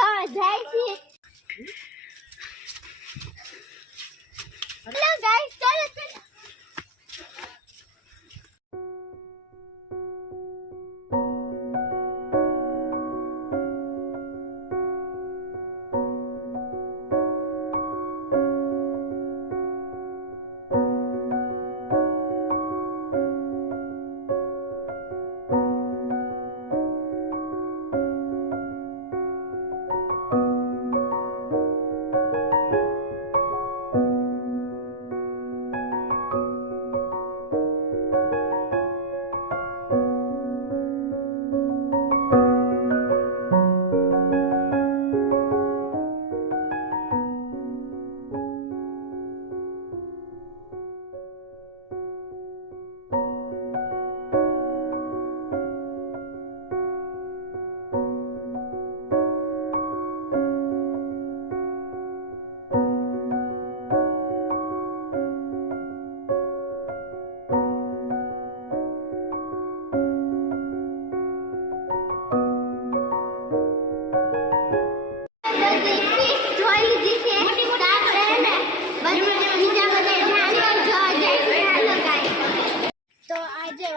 જોવા જાય છે. હેલો ગાઈસ, ચાલો ચાલો.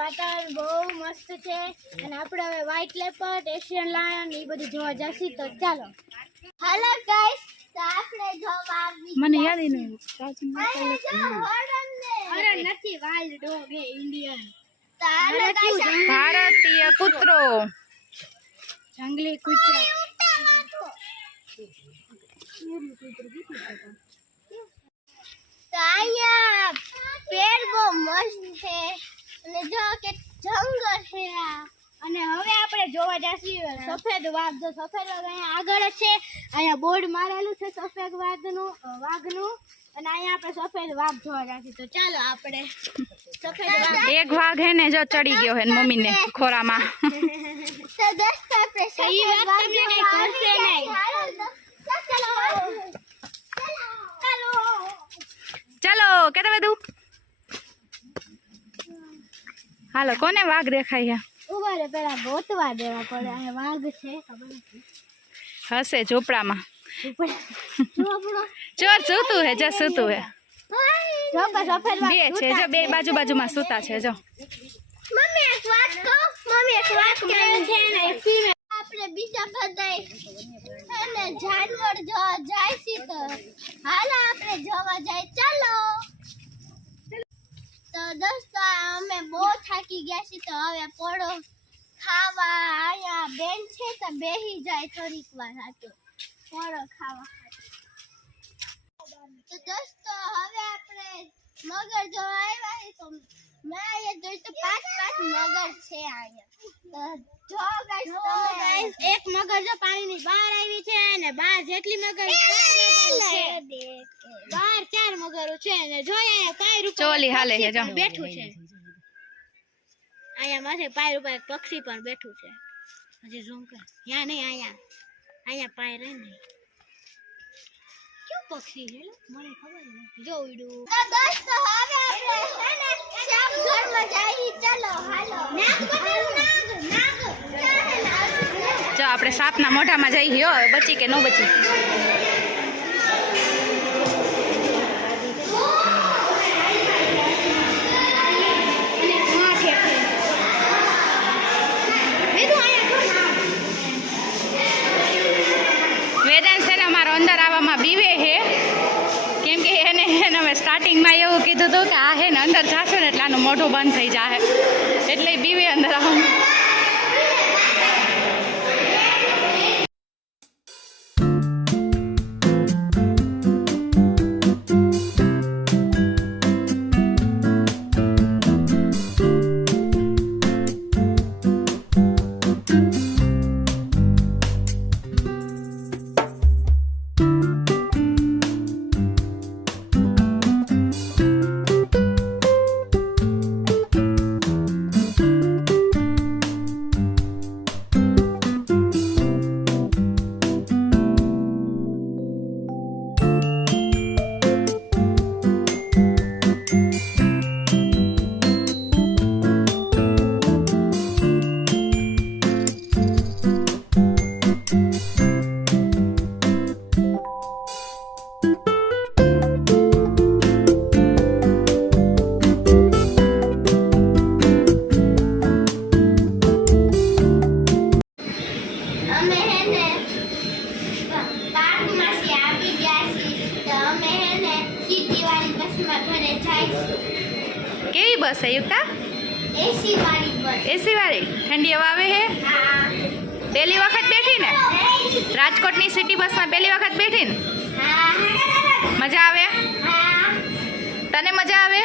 વાતાવરણ બહુ મસ્ત છે અને આપણે હવે વ્હાઇટ લેપર્ડ, એશિયન લાયન એ બધું જોવા જશે. તો ચાલો. હેલો ગાઈસ, તો આપણે જોવા આવી મને યાદ નહીં હરણ નથી, વાઇલ્ડ ડોગ હે ઇન્ડિયન. ભારતીય કૂતરો, જંગલી કૂતરો. તો અહીંયા પેડ બહુ મસ્ત છે અને જો કે જંગલ છે આ. અને હવે આપણે જોવા જઈએ સફેદ વાઘ. જો સફેદ વાઘ અહીંયા આગળ જ છે, અહીંયા બોર્ડ મારેલું છે સફેદ વાઘનું અને અહીંયા આપણે સફેદ વાઘ જોવા જઈએ. તો ચાલો આપણે સફેદ વાઘ. એક વાઘ હે ને જો ચડી ગયો હે મમ્મી ને ખોરામાં. તો દોસ્તો આપણે સહી વાત તમને કઈ કરશે નહીં. ચાલો કેતા બધું હાલો. કોને વાઘ દેખાય છે? ઉભા રે, પેલા ગોતવા દેવા પડે. અહીંયા વાઘ છે, ખબર નથી. હશે ઝૂંપડામાં. ચોર સૂતું હે, જો સૂતું હે. જો કે સફેદ વાઘ બે છે જો, બે બાજુ બાજુમાં સૂતા છે જો. મમ્મી એક વાત કહું, મમ્મી એક વાત કહું છે ને, એક ફીમેલ આપણે બીજા બધાય અને જાનવર જોવા જાય છે. તો હાલો આપણે જોવા જાય. ચાલો. તો દોસ્તો અમે બહુ થાકી ગયા છીએ, તો હવે પડો ખાવા. અહીંયા બેન છે તો બેહી જાય થોડીક વાર હાટું પડો ખાવા. તો દોસ્તો હવે આપણે મગર જોવા આવ્યા છે. તો મેં અહીંયા જોઈ તો 5 મગર છે અહીંયા. તો જો ગાઈસ, એક મગર જો પાણીની બહાર આવી છે અને 12 જેટલી મગર છે. 4 મગરો છે ને જો અહીંયા પાયર ઉપર ચોલી હાલે છે જો. બેઠું છે. અહીંયા માથે પાયર ઉપર એક પક્ષી પણ બેઠું છે. હજી ઝૂમ કર. યા નહીં, અહીંયા પાયર હે નહીં. ક્યું પક્ષી છે મને ખબર નથી. જો ઉડ્યું. તો દોસ્તો હવે આપણે શ્યામ ઘરમાં જઈએ. ચાલો હાલો. જો આપણે સાપના મોઢામાં જઈ. હો બચી કે ન બચી? વેદાંત છે ને અમારો અંદર આવવામાં બીવે છે, કેમ કે એને હવે સ્ટાર્ટિંગમાં એવું કીધું હતું કે આ હે ને અંદર જાશો ને એટલે આનું મોઢું બંધ થઈ જાય, એટલે બીવે અંદર આવવામાં. કેવી બસ છે યુક્તા? એસી વાળી બસ. એસી વાળી? ઠંડી હવા આવે હે? હા. પહેલી વખત બેઠી ને? રાજકોટની સિટી બસમાં પહેલી વખત બેઠી ને? હા. મજા આવે? હા. તને મજા આવે?